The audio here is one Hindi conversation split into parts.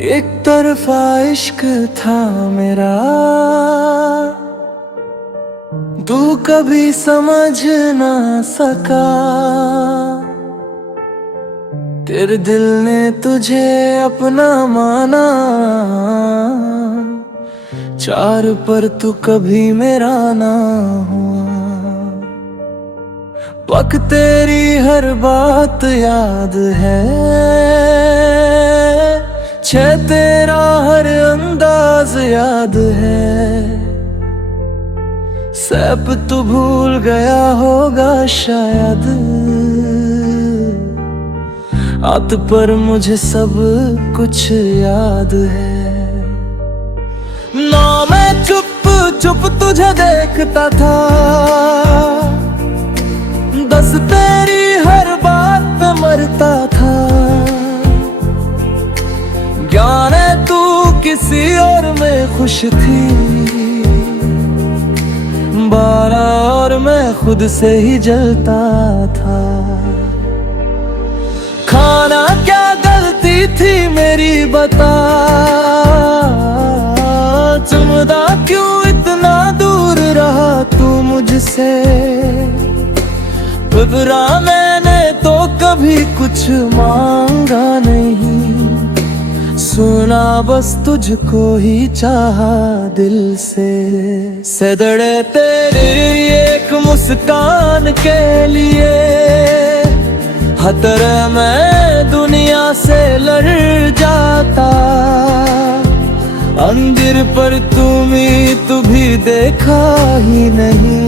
एक तरफा इश्क था मेरा, तू कभी समझ ना सका। तेरे दिल ने तुझे अपना माना, चार पर तू कभी मेरा ना हुआ। पक तेरी हर बात याद है, छे तेरा हर अंदाज याद है। सब तू भूल गया होगा शायद, आत पर मुझे सब कुछ याद है। ना मैं चुप चुप तुझे देखता था, दस तेरी हर बात पे मरता था। जाने तू किसी और में खुश थी, बारा और मैं खुद से ही जलता था। खाना क्या गलती थी मेरी बता, चुमदा क्यों इतना दूर रहा तू मुझसे। घबरा मैंने तो कभी कुछ मांगा नहीं, सुना बस तुझको ही चाहा दिल से। सदड़े तेरी एक मुस्कान के लिए, हतर मैं दुनिया से लड़ जाता। अंदिर पर तू भी देखा ही नहीं,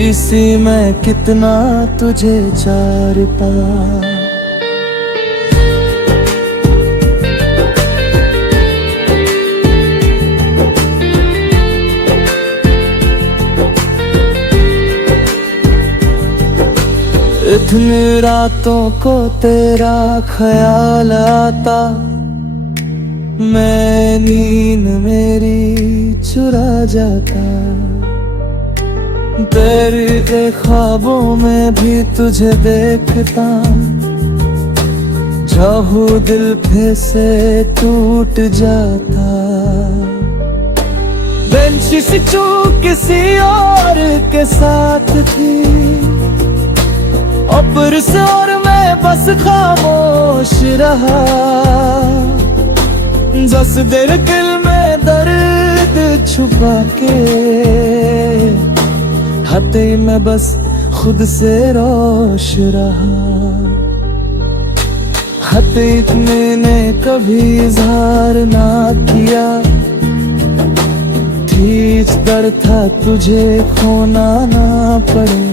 इसी में कितना तुझे चारता। इतनी रातों को तेरा ख्याल आता, मैं नींद मेरी चुरा जाता। तेरे ख्वाबों में भी तुझे देखता, चाहू दिल फिर से टूट जाता। बेंचिस जो किसी और के साथ थी, ऊपर से और मैं बस खामोश रहा। दस देर दिल में दर्द छुपा के, हाथे में बस खुद से रोश रहा। हाथे इतने ने कभी इजहार ना किया, ठीक डर था तुझे खोना ना पड़े।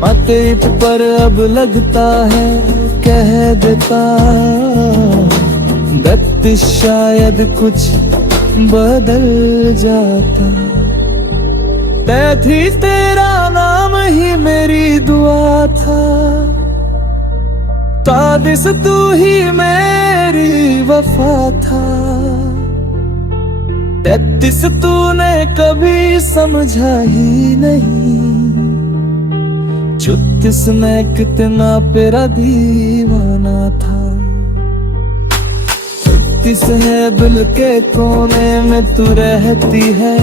माते पर अब लगता है कह देता, बत्तीस शायद कुछ बदल जाता। 33 तेरा नाम ही मेरी दुआ था, 34 तू ही मेरी वफा था। 33 तूने कभी समझा ही नहीं, 36 में कितना तेरा दीवाना था। 36 है दिल के कोने में तू रहती है,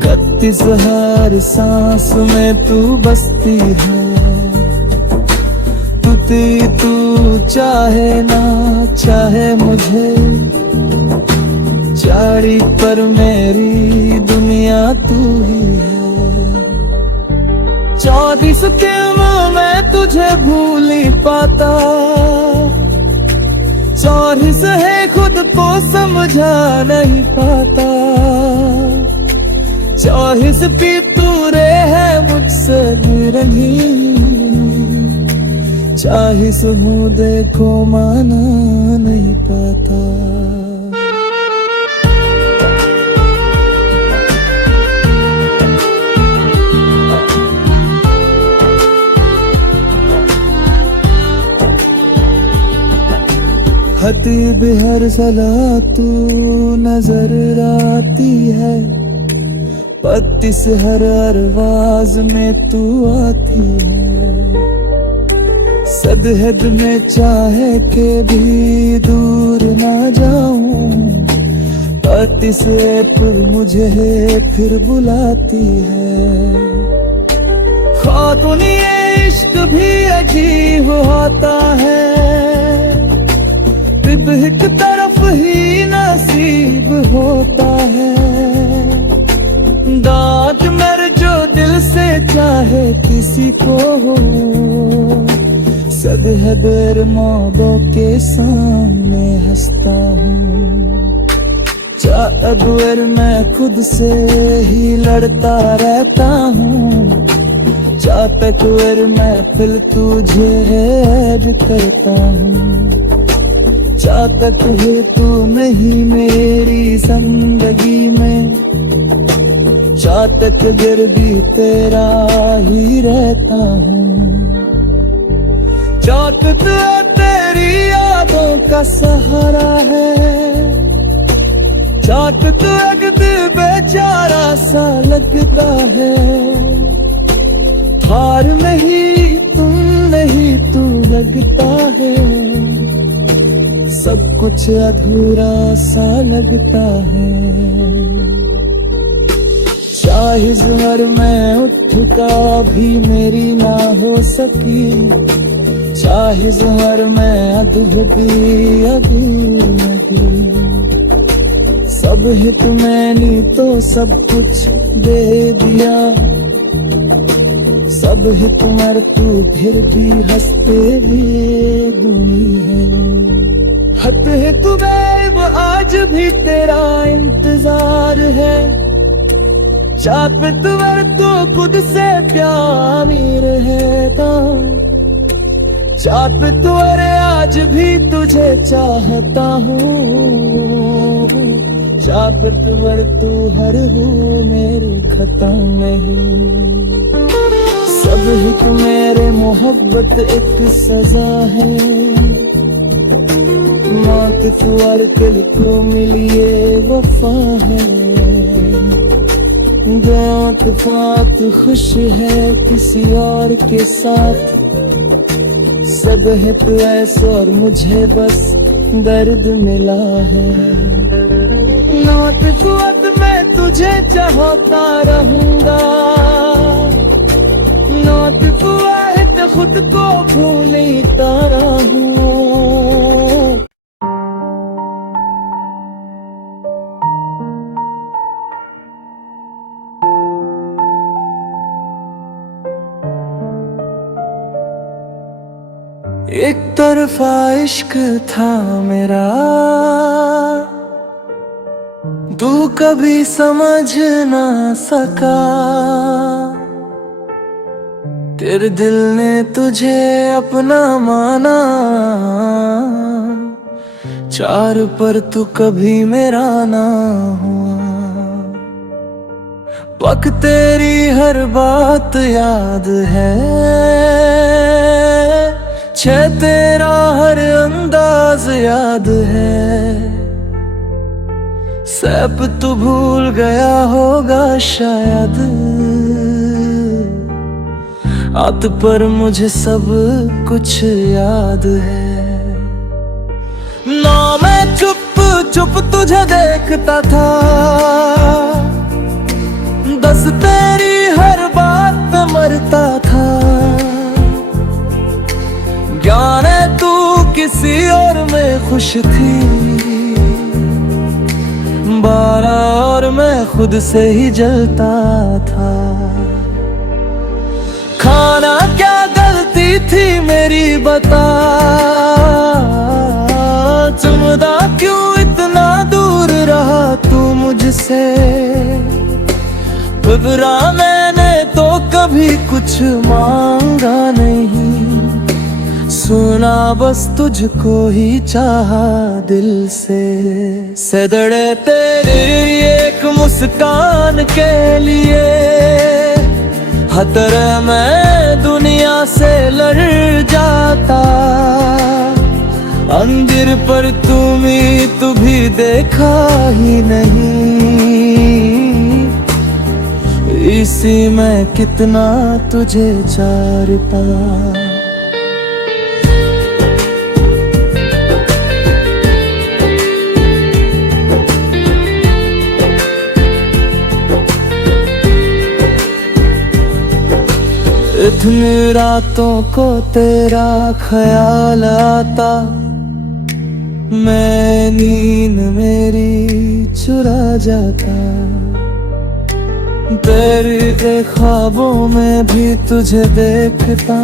32 हर सांस में तू बसती है। तू चाहे ना चाहे मुझे, चारी पर मेरी दुनिया तू ही है। 34 दिन मैं तुझे भूल नहीं पाता, 34 है खुद को समझा नहीं पाता। 34 भी तूरे है मुझसे रंगी, 40 हूँ देखो माना नहीं पाता। हती भी हर सलाह तू नजर आती है, 32 हर आवाज में तू आती है। सदहद में चाहे के भी दूर ना जाऊं, आतिश पर मुझे फिर बुलाती है। खातून ये इश्क भी अजीब होता है, एक तरफ ही नसीब होता है। दांत मेरे जो दिल से चाहे किसी को हो, सदहद मौतों के सामने हंसता हूँ। चादर मैं खुद से ही लड़ता रहता हूँ, चातक मैं फिर तुझे ऐड करता हूँ। चातक है तू नहीं मेरी जिंदगी में, चातक गिर भी तेरा ही रहता हूँ। चातक तेरी यादों का सहारा है, चातक एक दिल बेचारा सा लगता है। हार नहीं तुम नहीं तू लगता है, सब कुछ अधूरा सा लगता है। चाहे ज़हर में उठ का भी मेरी ना हो सकी, चाहे ज़हर में अधूर भी नहीं। सब हित मैंने तो सब कुछ दे दिया, सब हित मर तू फिर भी हंसते ही दुनी है। हत है तुम्हें वो आज भी तेरा इंतजार है, चाप तुम्हारे तो खुद से प्यार है तो चाप तुम्हारे आज भी तुझे चाहता हूँ। चाप तुम्हारे तू हर हूँ मेरे खता नहीं, सब हित मेरे मोहब्बत एक सजा है। मौत तुअर दिल को मिलिए वफा है, गौत फात खुश है किसी और के साथ। सब है तू ऐसा और मुझे बस दर्द मिला है। मौत तुअत मैं तुझे चाहता रहूंगा, मौत तुआ है तो खुद को भूलता रहूं। एक तरफा इश्क था मेरा, तू कभी समझ ना सका। तेरे दिल ने तुझे अपना माना, चार पर तू कभी मेरा ना हुआ। पक तेरी हर बात याद है, छे तेरा हर अंदाज याद है। सब तू भूल गया होगा शायद, आत पर मुझे सब कुछ याद है। ना मैं चुप चुप तुझे देखता था, दस तेरी हर बात पे मरता था। जाने तू किसी और में खुश थी, बारा और मैं खुद से ही जलता था। खाना क्या गलती थी मेरी बता, चुमदा क्यों इतना दूर रहा तू मुझसे। घबरा मैंने तो कभी कुछ मांगा नहीं, सुना बस तुझको ही चाहा दिल से। सदड़े तेरी एक मुस्कान के लिए, हतर मैं दुनिया से लड़ जाता। अंदर पर तू भी देखा ही नहीं, इसी में कितना तुझे चारता। में रातों को तेरा ख्याल आता, मैं नींद मेरी चुरा जाता। तेरे ख्वाबों में भी तुझे देखता,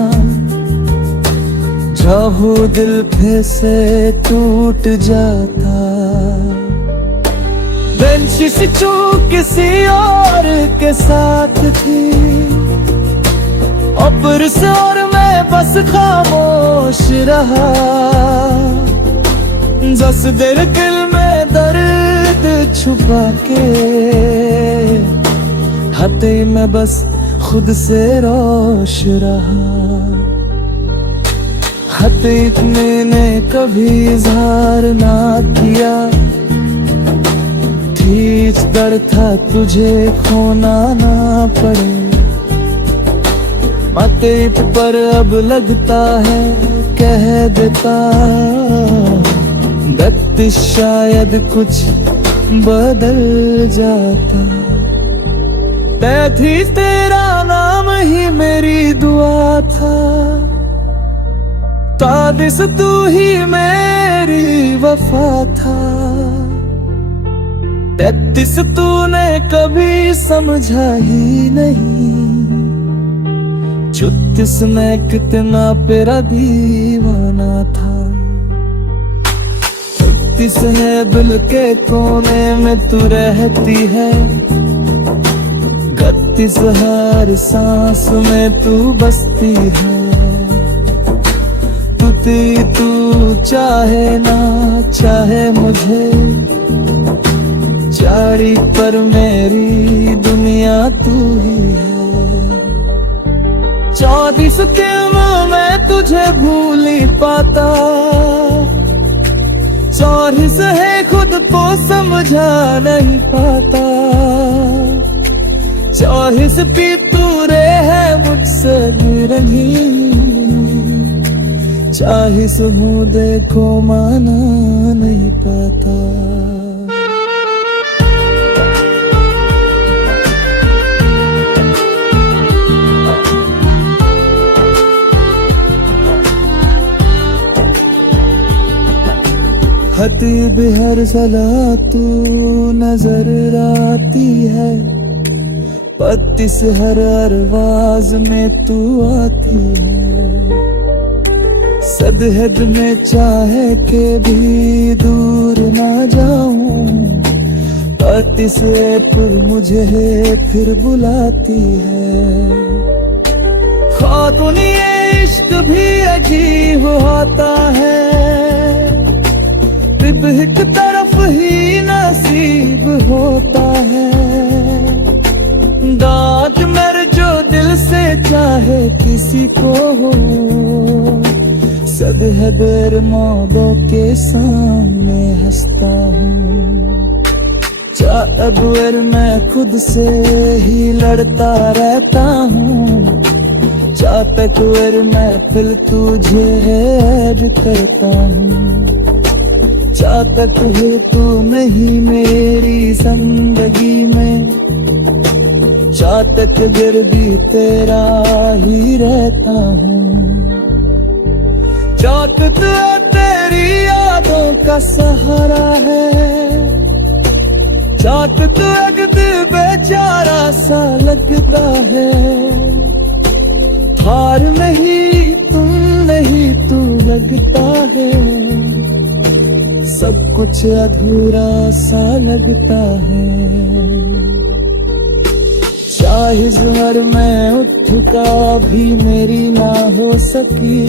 चाहूं दिल फिर से टूट जाता। बेंचिस जो किसी और के साथ थी, ऊपर से और मैं बस खामोश रहा। दस देर दिल में दर्द छुपा के, हाथे में बस खुद से रोश रहा। हाथे मैंने कभी इजहार ना किया, ठीक डर था तुझे खोना ना पड़े। माथे पर अब लगता है कह देता, दत्त शायद कुछ बदल जाता। तैथी तेरा नाम ही मेरी दुआ था, तादिस तू ही मेरी वफा था। 33 तूने कभी समझा ही नहीं, 36 में कितना तेरा दीवाना था। 36 है दिल के कोने में तू रहती है, 32 हर सांस में तू बसती है। तू चाहे ना चाहे मुझे, चारी पर मेरी दुनिया तू ही है। 34 दिन मैं तुझे भूल ही पाता, 34 है खुद को समझा नहीं पाता। 34 भी तूरे है मुझसे रंगी, 40 हूँ देखो माना नहीं पाता। खतीब हर सलाह तू नजर आती है, 32 हर अरवाज में तू आती है। सदहद में चाहे के भी दूर ना जाऊं, 32 पर मुझे फिर बुलाती है। खातून ये इश्क भी अजीब होता है, एक तरफ ही नसीब होता है। दाद मेरे जो दिल से चाहे किसी को हो, सदहद मौतों के सामने हंसता हूँ। चाहत मैं खुद से ही लड़ता रहता हूँ, चाहत मैं फिर तुझे ऐड करता हूँ। चाहत है तू नहीं मेरी जिंदगी में, चाहत गिरदी तेरा ही रहता हूँ। चाहत तेरी यादों का सहारा है, चाहत अगद बेचारा सा लगता है। हार नहीं तुम नहीं तू लगता है, सब कुछ अधूरा सा लगता है। चाहे ज़हर में उठ का भी मेरी ना हो सकी,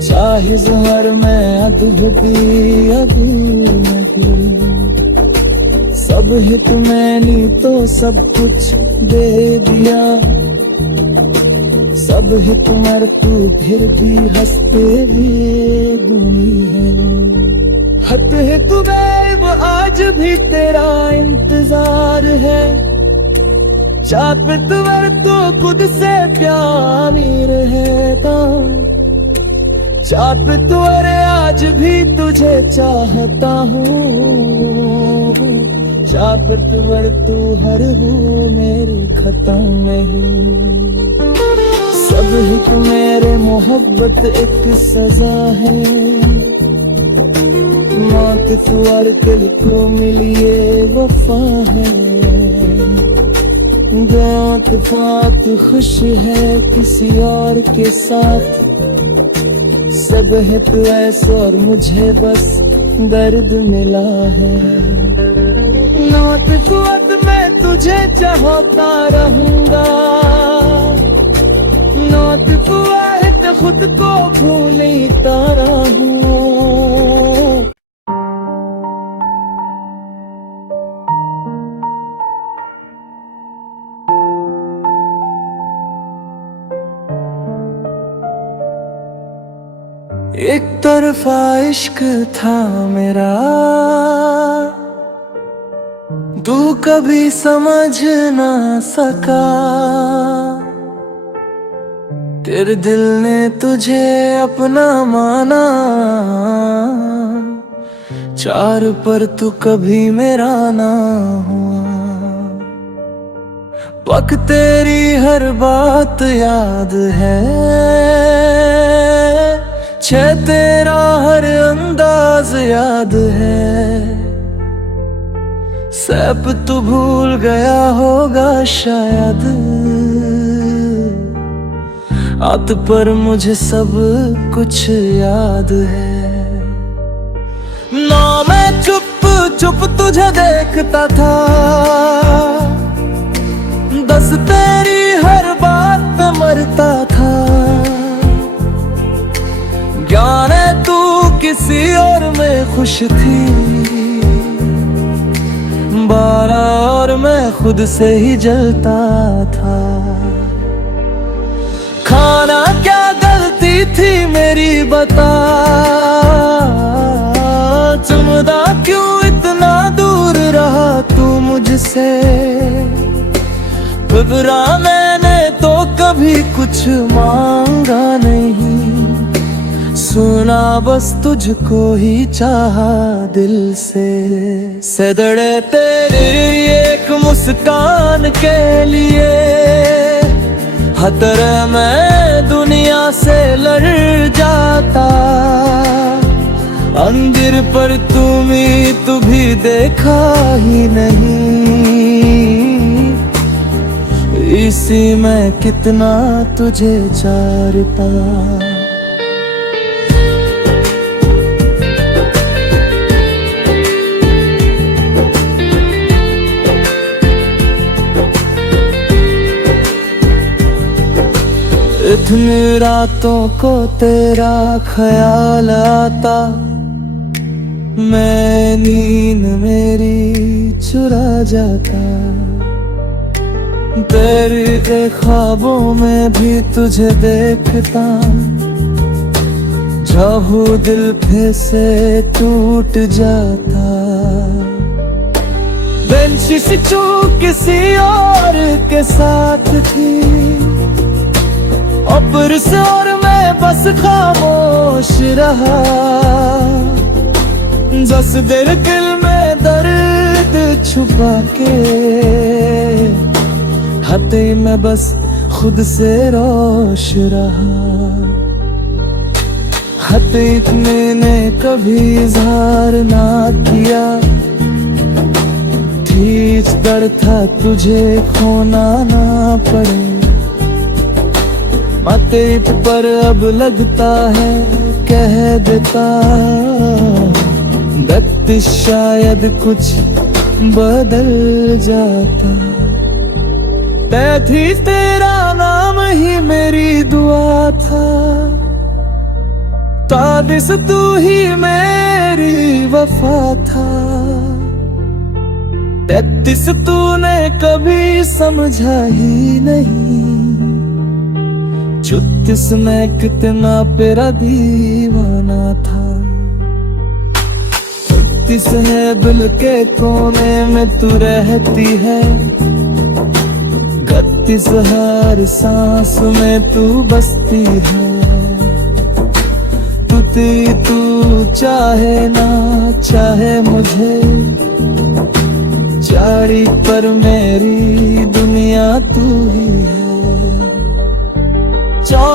चाहे ज़हर में अधूरी अधूरी। सब हित मैंने तो सब कुछ दे दिया, सब हित मर तू फिर भी हंसते हुए गुनी है। हत है तुम्हें वो आज भी तेरा इंतजार है, चाप तुम्हारे तो खुद से प्यार है तो चाप तुम्हारे आज भी तुझे चाहता हूँ। चाप तुम्हारे तू हर हूँ मेरे खतम में ही सब हित मेरे मोहब्बत एक सजा है, मौत तू और दिल को मिली ये वफा है। बात बात खुश है किसी और के साथ, सब है तू ऐसा और मुझे बस दर्द मिला है। नात कुत मैं तुझे चाहता रहूंगा, नात कुत खुद को भूलता रहूं। एक तरफा इश्क था मेरा, तू कभी समझ ना सका। तेरे दिल ने तुझे अपना माना, चार पर तू कभी मेरा ना हुआ। पक तेरी हर बात याद है, छे तेरा हर अंदाज याद है। सब तू भूल गया होगा शायद, आत पर मुझे सब कुछ याद है। ना मैं चुप चुप तुझे देखता था, दस तेरी हर बात पे मरता था। जाने तू किसी और में खुश थी, बारा और मैं खुद से ही जलता था। खाना क्या गलती थी मेरी बता, चुमदा क्यों इतना दूर रहा तू मुझसे। घबरा मैंने तो कभी कुछ मांगा नहीं, सुना बस तुझको ही चाहा दिल से। सदड़े तेरी एक मुस्कान के लिए, हतर मैं दुनिया से लड़ जाता। अंदिर पर तू भी देखा ही नहीं, इसी में कितना तुझे चारता। इतनी रातों को तेरा ख्याल आता, मैं नींद मेरी चुरा जाता। तेरे ख्वाबों में भी तुझे देखता, चाहू दिल फिर से टूट जाता। बेंचिस जो किसी और के साथ थी, ऊपर से और मैं बस खामोश रहा। दस देर दिल में दर्द छुपा के, हाथे में बस खुद से रोश रहा। हाथे मैंने कभी इजहार ना किया, ठीक डर था तुझे खोना ना पड़े। माते पर अब लगता है कह देता, वक्त शायद कुछ बदल जाता। थी तेरा नाम ही मेरी दुआ था, तादिस तू ही मेरी वफा था। 33 तूने कभी समझा ही नहीं, 36 में कितना तेरा दीवाना था। 36 है दिल के कोने में तू रहती है, 32 हर सांस में तू बसती है। तू चाहे ना चाहे मुझे, चारी पर मेरी दुनिया तू ही है।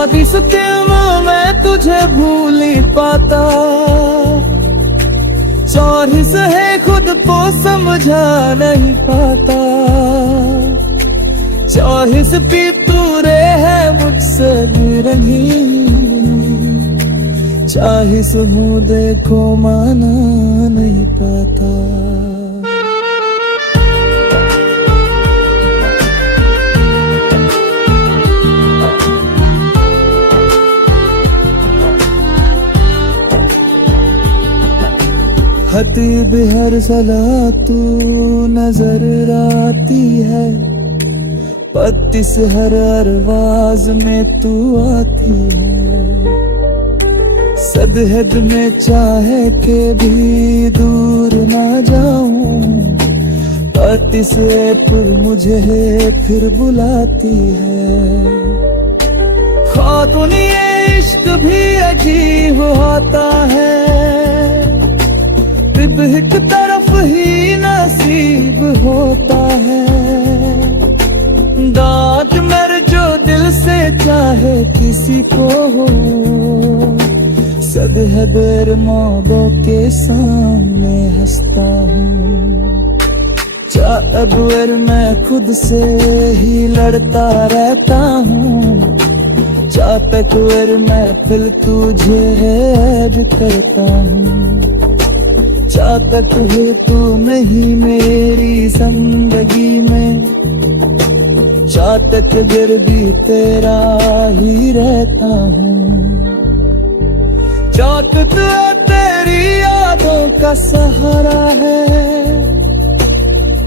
24 दिन मैं तुझे भूल ही पाता, 24 है खुद को समझा नहीं पाता, 24 भी तूरे है मुझसे भी रंगी, 40 हूँ देखो माना नहीं पाता। खतीब हर सला तू नजर आती है, 32 हर अरवाज में तू आती है, सदहद में चाहे के भी दूर ना जाऊं, 32 पर मुझे फिर बुलाती है। खातून ये इश्क भी अजीब होता है, एक तरफ ही नसीब होता है, दाद मेरे जो दिल से चाहे किसी को हो, सदहद मौतों के सामने हंसता हूँ, चाहत मैं खुद से ही लड़ता रहता हूँ, चाहत मैं फिर तुझे ऐड करता हूँ, चाहत है तू नहीं मेरी जिंदगी में, चाहत गिर भी तेरा ही रहता हूँ, चाहत तेरी यादों का सहारा है,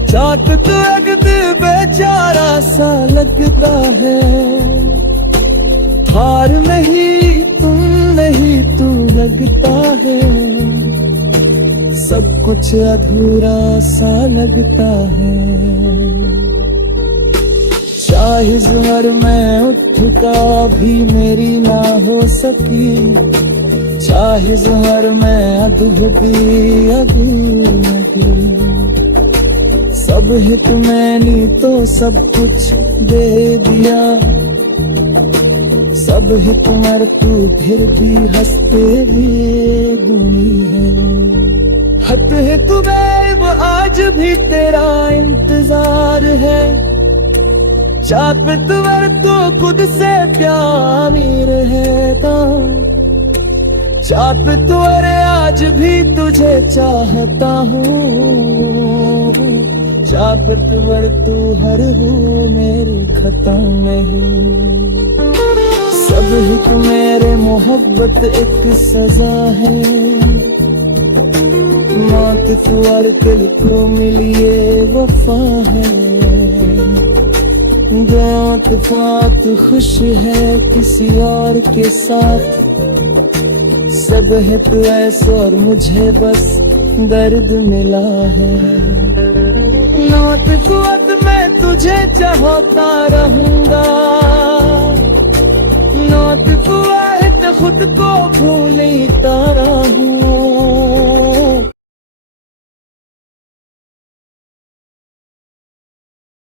चाहत एक दिल बेचारा सा लगता है, हार नहीं तुम नहीं तू लगता है, सब कुछ अधूरा सा लगता है, चाहे ज़हर में उठ का भी मेरी ना हो सकी, चाहे ज़हर में अधूर भी अधूरी, सब हित मैंने तो सब कुछ दे दिया, सब हित मर तू फिर भी हंसते ही गुनी है, हद है तुम्हें वो आज भी तेरा इंतजार है, चाहत तुम्हारे तो खुद से प्यार है तो, चाहत तुम्हारे आज भी तुझे चाहता हूँ, चाहत तुम्हारे तू हर हूँ मेरे खता में ही, सब हित मेरे मोहब्बत एक सजा है, मौत तुअर दिल को मिलिए वफा है, दांत फात खुश है किसी और के साथ, सब है तू ऐसा और मुझे बस दर्द मिला है, नात कुआत मैं तुझे चाहता रहूंगा, नात कुआत खुद को भूलता रहूं,